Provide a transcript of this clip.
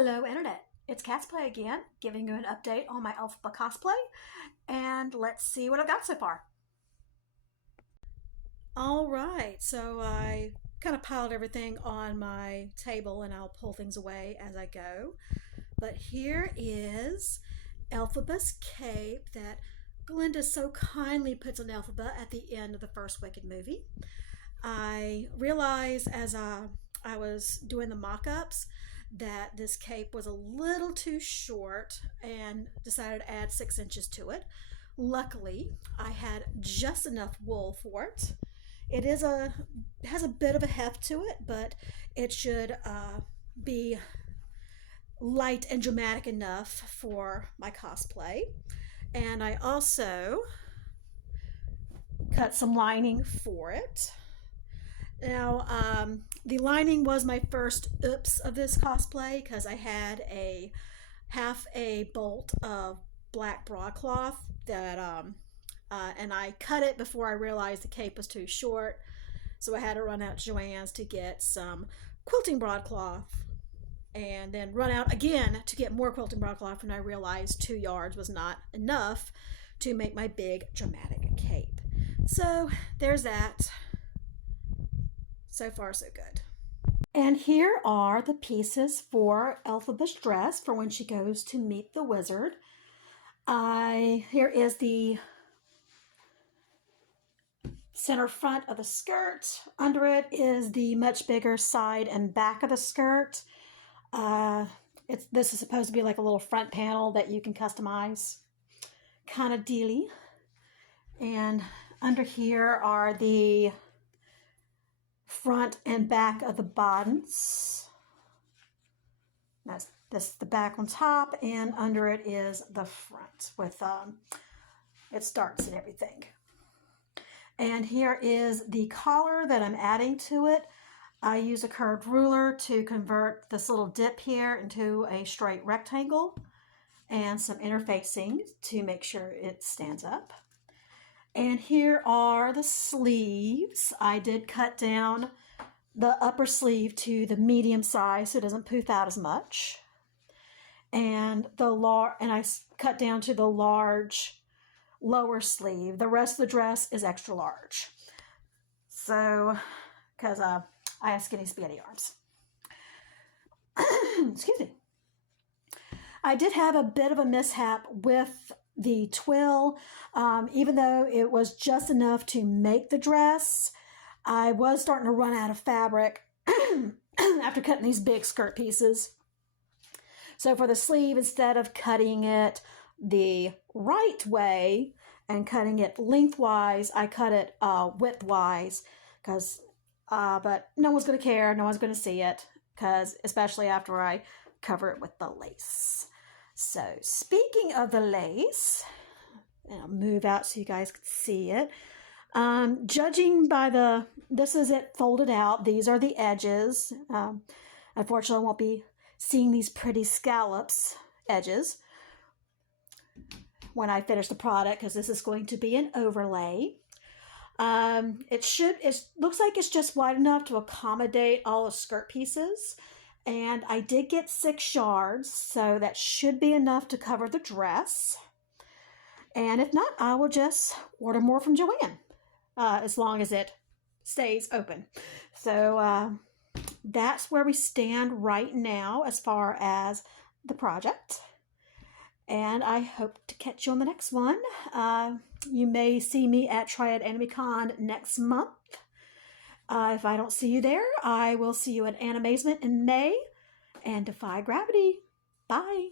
Hello Internet, it's Catsplay again, giving you an update on my Elphaba cosplay, and let's see what I've got so far. Alright, so I kind of piled everything on my table and I'll pull things away as I go. But here is Elphaba's cape that Glinda so kindly puts on Elphaba at the end of the first Wicked movie. I realized as I was doing the mock-ups that this cape was a little too short and decided to add 6 inches to it. Luckily, I had just enough wool for it. It has a bit of a heft to it, but it should be light and dramatic enough for my cosplay. And I also cut some lining for it. Now, the lining was my first oops of this cosplay because I had half a bolt of black broadcloth that and I cut it before I realized the cape was too short, so I had to run out to Joann's to get some quilting broadcloth and then run out again to get more quilting broadcloth when I realized 2 yards was not enough to make my big dramatic cape. So there's that. So far, so good. And here are the pieces for Elphaba's dress for when she goes to meet the wizard. Here is the center front of the skirt. Under it is the much bigger side and back of the skirt. This is supposed to be like a little front panel that you can customize. Kind of dealy. And under here are the front and back of the bottoms. This the back on top, and under it is the front with it starts and everything. And here is the collar that I'm adding to it. I use a curved ruler to convert this little dip here into a straight rectangle and some interfacing to make sure it stands up. And here are the sleeves. I did cut down the upper sleeve to the medium size so it doesn't poof out as much. And I cut down to the large lower sleeve. The rest of the dress is extra large. So, because I have skinny spaghetti arms. Excuse me. I did have a bit of a mishap with the twill. Even though it was just enough to make the dress, I was starting to run out of fabric after cutting these big skirt pieces. So for the sleeve, instead of cutting it the right way and cutting it lengthwise, I cut it widthwise, but no one's going to care, no one's going to see it, especially after I cover it with the lace. So speaking of the lace, and I'll move out so you guys can see it. Judging by this is it folded out. These are the edges. Unfortunately, I won't be seeing these pretty scallops edges when I finish the product because this is going to be an overlay. It looks like it's just wide enough to accommodate all the skirt pieces. And I did get 6 yards, so that should be enough to cover the dress. And if not, I will just order more from Joann, as long as it stays open. So that's where we stand right now as far as the project. And I hope to catch you on the next one. You may see me at Triad Anime Con next month. If I don't see you there, I will see you at Animazement in May. And Defy Gravity. Bye.